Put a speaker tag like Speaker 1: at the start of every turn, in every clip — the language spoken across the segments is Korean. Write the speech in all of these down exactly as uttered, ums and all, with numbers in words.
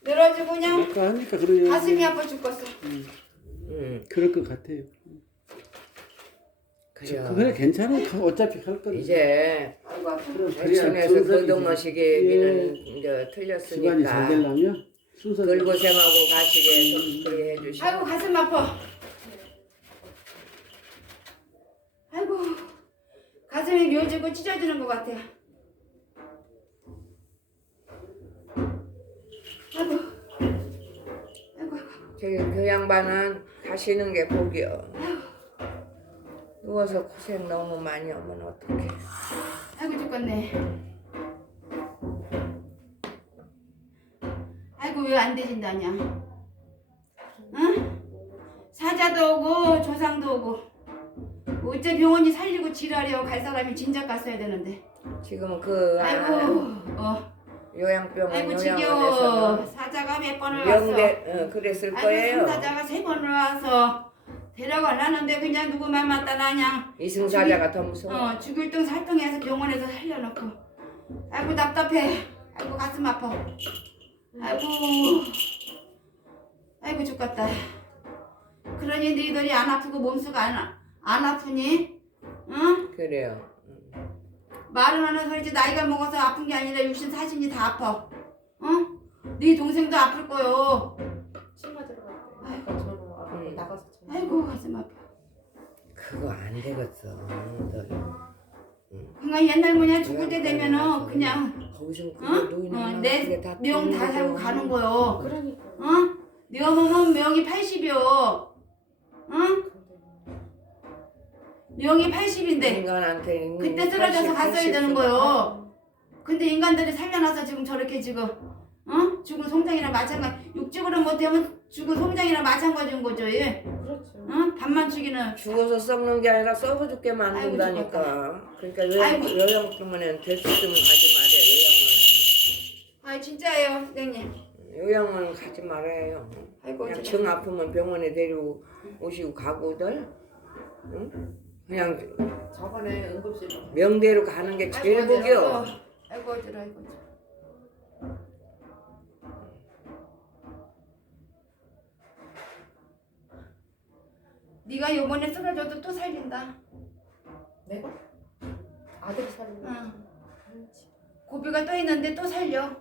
Speaker 1: 늘어지고 그냥
Speaker 2: 아까 하니까 그래요.
Speaker 1: 가슴이 아파 죽겠어.
Speaker 2: 음,
Speaker 3: 응.
Speaker 2: 그럴 것 같아요.
Speaker 3: 그래요.
Speaker 2: 그래 괜찮아요. 가- 어차피 할 거니까.
Speaker 3: 이제
Speaker 1: 아이고 아파.
Speaker 3: 대충해서 거듭머시기 얘기는 이제
Speaker 2: 집안이 잘
Speaker 3: 틀렸으니까
Speaker 2: 되려면 순서.
Speaker 3: 덜 고생하고 가시게 그렇게 해주시고.
Speaker 1: 아이고 가슴 아파. 아이고 가슴이 묘지고 찢어지는 것 같아. 아이고 아이고 아이고.
Speaker 3: 저기 그 양반은 가시는 게 복이요. 누워서 고생 너무 많이 하면 어떡해.
Speaker 1: 아이고 죽겠네. 아이고 왜 안 되진다냐. 응? 사자도 오고 조상도 오고 어째 병원이 살리고 지랄이요. 갈 사람이 진작 갔어야 되는데.
Speaker 3: 지금 그
Speaker 1: 아이고 어.
Speaker 3: 요양병원
Speaker 1: 아이고 지겨워.
Speaker 3: 요양원에서
Speaker 1: 사자가 몇 번을 왔어.
Speaker 3: 명대 어, 그랬을
Speaker 1: 아이고
Speaker 3: 거예요.
Speaker 1: 삼사자가 세 번을 와서 데려가려는데 그냥 누구 말 맞다 나냥
Speaker 3: 이승사자가 더 무서워.
Speaker 1: 어 죽일 둥 살둥해서 병원에서 살려놓고. 아이고 답답해. 아이고 가슴 아파. 아이고 아이고 죽겠다. 그러니 너희들이 안 아프고 몸수가 안, 안 아프니? 응?
Speaker 3: 그래요.
Speaker 1: 말은 하는 소리지 나이가 먹어서 아픈 게 아니라 육신 사신이 다 아파. 응? 네 동생도 아플 거요.
Speaker 4: 치마 들어갈 때
Speaker 1: 아이고.
Speaker 4: 아까 전화 와서
Speaker 3: 응.
Speaker 4: 나가서 전화.
Speaker 1: 아이고 가슴 아파.
Speaker 3: 그거 안 되겠어. 너.
Speaker 1: 그러니까 옛날 뭐냐 죽을 때 되면은 그냥
Speaker 3: 거기서
Speaker 1: 어?
Speaker 3: 그거 노인
Speaker 1: 어, 내 명 다 살고 가는 거요.
Speaker 4: 그러니까.
Speaker 1: 어? 네 어머면 명이 팔십이요. 응? 명이 팔십인데
Speaker 3: 인간한테 있는
Speaker 1: 그때 쓰러져서 갔어야 되는 거요. 근데 인간들이 살려놔서 지금 저렇게 지금 어? 죽은 송장이랑 마찬가지. 육죽으로 못하면 죽은 송장이랑 마찬가지인 거죠. 예.
Speaker 4: 그렇죠.
Speaker 1: 어? 밥만 죽이는.
Speaker 3: 죽어서 썩는 게 아니라 썩어 죽게 만든다니까. 그러니까 요,
Speaker 1: 아이고.
Speaker 3: 요양병원에는 될 수 있으면 가지 말아요.
Speaker 1: 아 진짜예요 선생님.
Speaker 3: 요양원은. 요양원은 가지 말아요.
Speaker 1: 아이고
Speaker 3: 그냥
Speaker 1: 어쩌-
Speaker 3: 정 아프면 병원에 데리고 오시고 가고들. 응? 그냥
Speaker 4: 저번에 응급실로.
Speaker 3: 명대로 가는 게 제일
Speaker 1: 아이고,
Speaker 3: 복이요.
Speaker 1: 어쩌라. 아이고 어쩌라 아이고 어쩌라. 네가 요번에 쓰러져도 또 살린다.
Speaker 4: 내가? 아들이 살리는.
Speaker 1: 응. 고비가 또 있는데 또 살려.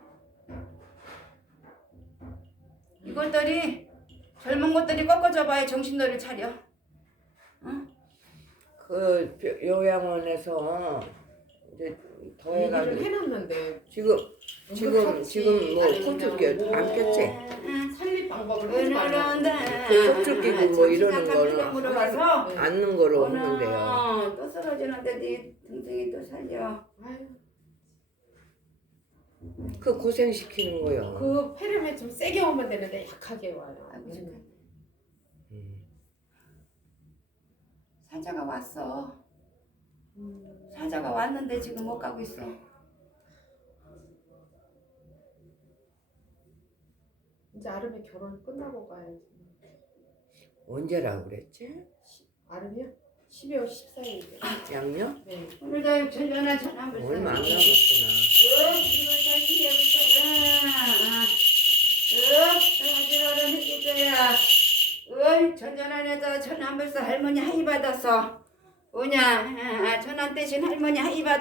Speaker 1: 이것들이 젊은 것들이 꺾어져봐야 정신너를 차려. 응?
Speaker 3: 그 벼- 요양원에서 이제 더
Speaker 4: 얘기를
Speaker 3: 해가지고
Speaker 4: 해놨는데
Speaker 3: 지금 지금
Speaker 4: 응급처치
Speaker 3: 지금 뭐
Speaker 4: 아니면
Speaker 3: 콘줄기
Speaker 4: 뭐
Speaker 3: 안 꼈지?
Speaker 1: 응.
Speaker 4: 살릴 방법을 하지 말라고.
Speaker 3: 그 껍질끼고 뭐 이러는 거는
Speaker 1: 물어봐서
Speaker 4: 네.
Speaker 3: 앉는 거로 하면 돼요.
Speaker 1: 오늘 또 쓰러지는데 네 동생이 또 살려.
Speaker 4: 아유,
Speaker 3: 그 고생 시키는 거요.
Speaker 4: 그 폐렴에 좀 세게 오면 되는데 약하게 와요.
Speaker 1: 아이고
Speaker 4: 음.
Speaker 1: 죽겠네.
Speaker 3: 음.
Speaker 1: 사자가 왔어.
Speaker 4: 음.
Speaker 1: 사자가 왔는데 지금 못 가고 있어.
Speaker 4: 이제 아름이 결혼 끝나고 가야지.
Speaker 3: 언제라고 그랬지?
Speaker 4: 아름이요? 십이월 십사일이요.
Speaker 3: 양력?
Speaker 4: 네.
Speaker 1: 오늘도 전화 전화 한번
Speaker 3: 얼마 안
Speaker 1: 써.
Speaker 3: 남았구나.
Speaker 1: 어, 이거 다시 해볼까? 어, 어지러운 해줄거야. 어, 전전환에서 전화 한번 써. 할머니 하이 받았어. 뭐냐? 아, 전화 대신 할머니 하이 받.